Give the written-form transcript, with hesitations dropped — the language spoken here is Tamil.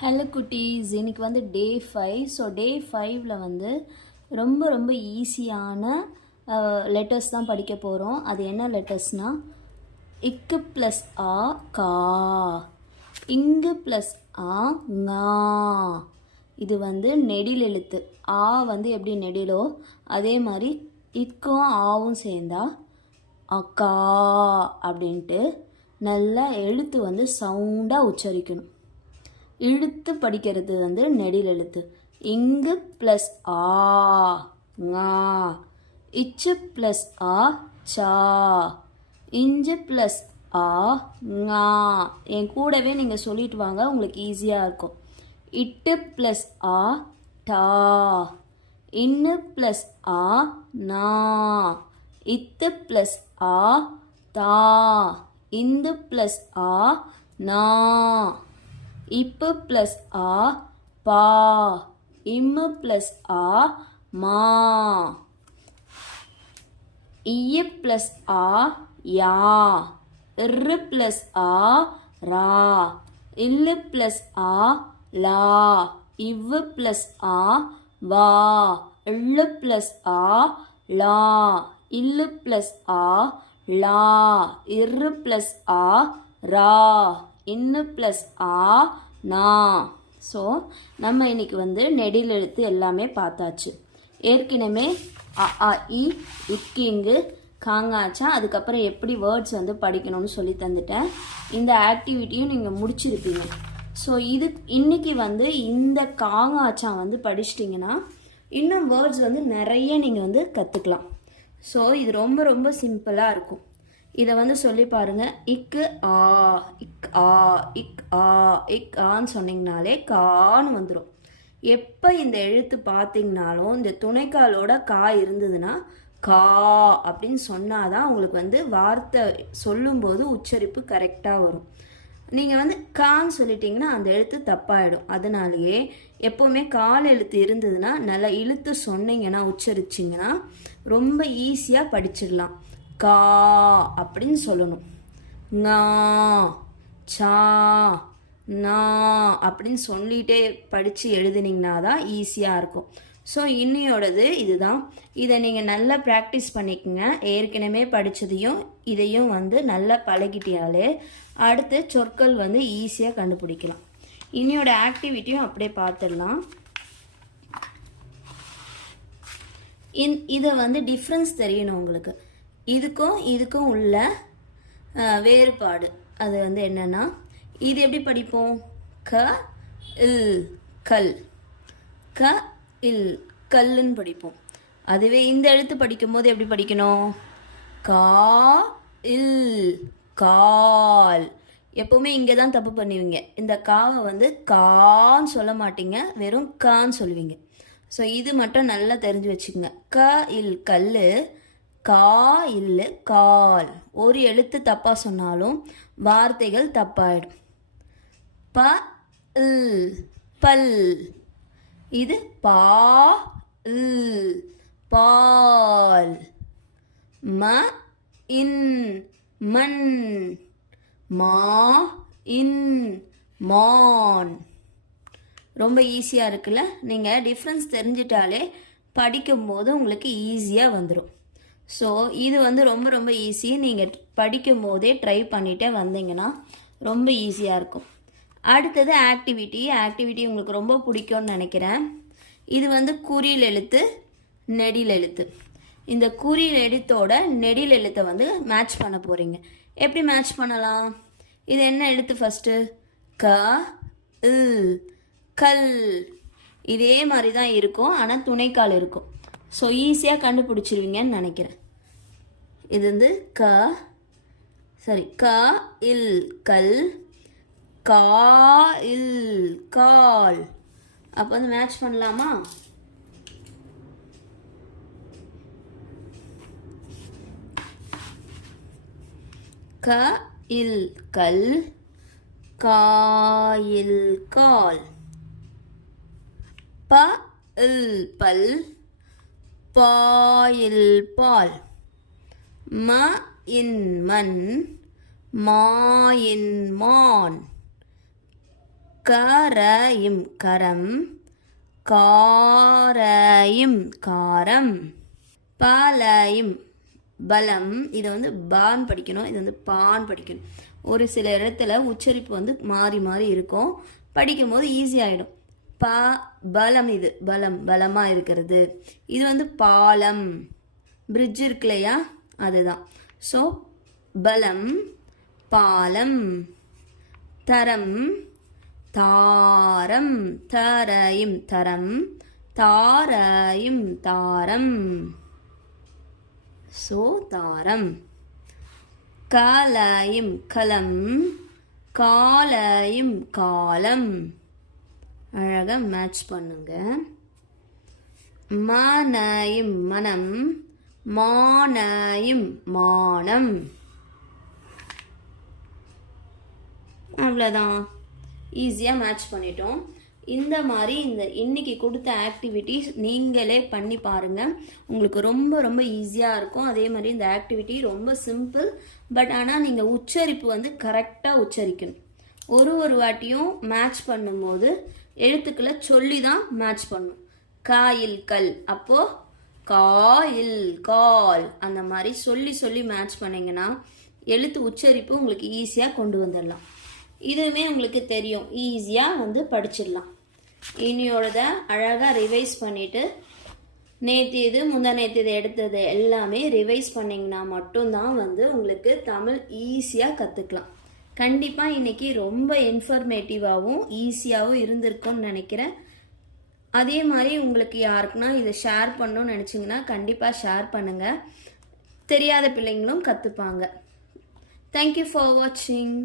ஹலோ குட்டீஸ், இன்னைக்கு வந்து டே 5. ஸோ டே 5ல் வந்து ரொம்ப ஈஸியான லெட்டர்ஸ் தான் படிக்க போகிறோம். அது என்ன லெட்டர்ஸ்னால் இக்கு ப்ளஸ் ஆ கா, இங்கு ப்ளஸ் ஆ ngா. இது வந்து நெடில் எழுத்து. ஆ வந்து எப்படி நெடிலோ அதே மாதிரி இக்கும் ஆவும் சேர்ந்தா அக்கா அப்படின்ட்டு நல்லா எழுத்து வந்து சவுண்டாக உச்சரிக்கணும். இழுத்து படிக்கிறது வந்து நெடில் எழுத்து. இங்கு ப்ளஸ் ஆ ngா, இச்சு ப்ளஸ் ஆ சா, இஞ்சு ப்ளஸ் ஆ ngா. என் கூடவே நீங்கள் சொல்லிட்டு வாங்க, உங்களுக்கு ஈஸியாக இருக்கும். இட்டு ப்ளஸ் ஆ டா, இன்னு ப்ளஸ் ஆ நா, இத்து ப்ளஸ் ஆ தா, இந்து ப்ளஸ் ஆ நா, இப்பு ப்ளஸ் ஆ பா, இம்மு ப்ளஸ் ஆ மா, இய்யு ப்ளஸ் ஆ யா, இரு ப்ளஸ் ஆ ரா, இல்லு ப்ளஸ் ஆ லா, இவ்வு ப்ளஸ் ஆ வா, இள்ளு ப்ளஸ் ஆ லா, இல்லு ப்ளஸ் ஆ லா, இரு ப்ளஸ் ஆ ரா, இன்னு ப்ளஸ் ஆ நா. ஸோ நம்ம இன்னைக்கு வந்து நெடில் எழுத்து எல்லாமே பார்த்தாச்சு. ஏற்கனவே அ ஆ இ இக்கிங்கு காங்காச்சா அதுக்கப்புறம் எப்படி வேர்ட்ஸ் வந்து படிக்கணும்னு சொல்லி தந்துட்டேன். இந்த ஆக்டிவிட்டியும் நீங்கள் முடிச்சிருப்பீங்க. ஸோ இன்னைக்கு வந்து இந்த காங்காச்சா வந்து படிச்சிட்டிங்கன்னா இன்னும் வேர்ட்ஸ் வந்து நிறைய நீங்கள் வந்து கற்றுக்கலாம். ஸோ இது ரொம்ப சிம்பிளாக இருக்கும். இதை வந்து சொல்லி பாருங்க. இக்கு ஆ, இக் ஆ, இக் ஆ, இக் ஆன்னு சொன்னீங்கனாலே கான்னு வந்துடும். எப்போ இந்த எழுத்து பார்த்தீங்கனாலும் இந்த துணைக்காலோட கா இருந்ததுன்னா கா அப்படின்னு சொன்னாதான் உங்களுக்கு வந்து வார்த்தை சொல்லும்போது உச்சரிப்பு கரெக்டாக வரும். நீங்கள் வந்து கான்னு சொல்லிட்டீங்கன்னா அந்த எழுத்து தப்பாயிடும். அதனாலேயே எப்போவுமே கால் எழுத்து இருந்ததுன்னா நல்லா இழுத்து சொன்னீங்கன்னா உச்சரிச்சிங்கன்னா ரொம்ப ஈஸியாக படிச்சிடலாம். கா அப்படின்னு சொல்லணும். ngா, சா, நா அப்படின்னு சொல்லிகிட்டே படித்து எழுதுனீங்கன்னா தான் ஈஸியாக இருக்கும். ஸோ இன்னையோடது இதுதான். இதை நீங்கள் நல்லா ப்ராக்டிஸ் பண்ணிக்கோங்க. ஏற்கனவே படித்ததையும் இதையும் வந்து நல்லா பழகிட்டியாலே அடுத்து சொற்கள் வந்து ஈஸியாக கண்டுபிடிக்கலாம். இன்னையோட ஆக்டிவிட்டியும் அப்படியே பார்த்துடலாம். இதை வந்து டிஃப்ரென்ஸ் தெரியணும் உங்களுக்கு. இதுக்கும் உள்ள வேறுபாடு அது வந்து என்னன்னா, இது எப்படி படிப்போம்? க இல் கல், க இல் கல்லுன்னு படிப்போம். அதுவே இந்த எழுத்து படிக்கும்போது எப்படி படிக்கணும்? கா இல் கால். எப்போவுமே இங்கே தான் தப்பு பண்ணுவீங்க. இந்த காவை வந்து கான்னு சொல்ல மாட்டீங்க, வெறும் கான்னு சொல்லுவீங்க. ஸோ இது மட்டும் நல்லா தெரிஞ்சு வச்சுக்கோங்க. க இல் கல், கா இல்லு கால். ஒரு எழுத்து தப்பாக சொன்னாலும் வார்த்தைகள் தப்பாயிடும். ப இல் பல், இது பா இல் பால். ம இன் மண், மா இன் மான். ரொம்ப ஈஸியாக இருக்குல்ல? நீங்கள் டிஃப்ரென்ஸ் தெரிஞ்சிட்டாலே படிக்கும்போது உங்களுக்கு ஈஸியாக வந்துடும். ஸோ இது வந்து ரொம்ப ஈஸி. நீங்கள் படிக்கும் போதே ட்ரை பண்ணிகிட்டே வந்தீங்கன்னா ரொம்ப ஈஸியாக இருக்கும். அடுத்தது ஆக்டிவிட்டி உங்களுக்கு ரொம்ப பிடிக்கும்னு நினைக்கிறேன். இது வந்து குறில் எழுத்து, நெடில் எழுத்து. இந்த குறில் எழுத்தோட நெடில் எழுத்தை வந்து மேட்ச் பண்ண போகிறீங்க. எப்படி மேட்ச் பண்ணலாம்? இது என்ன எழுத்து ஃபஸ்ட்டு? க இல் கல். இதே மாதிரி தான் இருக்கும், ஆனால் துணைக்கால் இருக்கும். ஸோ ஈஸியாக கண்டுபிடிச்சிருவீங்கன்னு நினைக்கிறேன். இது வந்து க இல் கல், கா இல் கால். அப்போ வந்து மேட்ச் பண்ணலாமா? க இல் கல், கா இல் கால். ப இல் பல், பா இல் பால். ம இன் மண், மா இன் மான். கரையும் கரம், காரையும் காரம், பாலையும் பலம். இதை வந்து பான் படிக்கணும், இது வந்து பான் படிக்கணும். ஒரு சில இடத்துல உச்சரிப்பு வந்து மாறி மாறி இருக்கும், படிக்கும்போது ஈஸியாகிடும். பலம், இது பலம், பலமாக இருக்கிறது. இது வந்து பாலம், பிரிட்ஜ் இருக்கு இல்லையா, அதுதான். ஸோ பலம், பாலம். தரம், தாரம், தரையும் தரம், தாரையும் தாரம். ஸோ தாரம். கலையும் கலம், காலையும் காலம். அழகாக மேட்ச் பண்ணுங்க. மனையும் மனம், மானையும் மானம். அவ்வளோதான், ஈஸியாக மேட்ச் பண்ணிட்டோம். இந்த மாதிரி இன்னைக்கு கொடுத்த ஆக்டிவிட்டிஸ் நீங்களே பண்ணி பாருங்கள், உங்களுக்கு ரொம்ப ரொம்ப ஈஸியாக இருக்கும். அதே மாதிரி இந்த ஆக்டிவிட்டி ரொம்ப சிம்பிள், பட் ஆனால் நீங்கள் உச்சரிப்பு வந்து கரெக்டாக உச்சரிக்கணும். ஒரு வாட்டியும் மேட்ச் பண்ணும்போது எழுத்துக்களை சொல்லி தான் மேட்ச் பண்ணணும். காயில் கல், அப்போது காயில் கால், அந்த மாதிரி சொல்லி சொல்லி மேட்ச் பண்ணிங்கன்னா எழுத்து உச்சரிப்பு உங்களுக்கு ஈஸியாக கொண்டு வந்துடலாம். இதுவுமே உங்களுக்கு தெரியும், ஈஸியாக வந்து படிச்சிடலாம். இனியோட அழகாக ரிவைஸ் பண்ணிவிட்டு நேற்று இது முந்தா நேற்று இது எடுத்தது எல்லாமே ரிவைஸ் பண்ணிங்கன்னா மட்டும்தான் வந்து உங்களுக்கு தமிழ் ஈஸியாக கற்றுக்கலாம். கண்டிப்பாக இன்றைக்கி ரொம்ப இன்ஃபர்மேட்டிவாகவும் ஈஸியாகவும் இருந்திருக்கும்னு நினைக்கிறேன். அதே மாதிரி உங்களுக்கு யாருக்குன்னா இதை ஷேர் பண்ணணும்னு நினச்சிங்கன்னா கண்டிப்பாக ஷேர் பண்ணுங்கள், தெரியாத பிள்ளைங்களும் கற்றுப்பாங்க. தேங்க்யூ ஃபார் வாட்சிங்.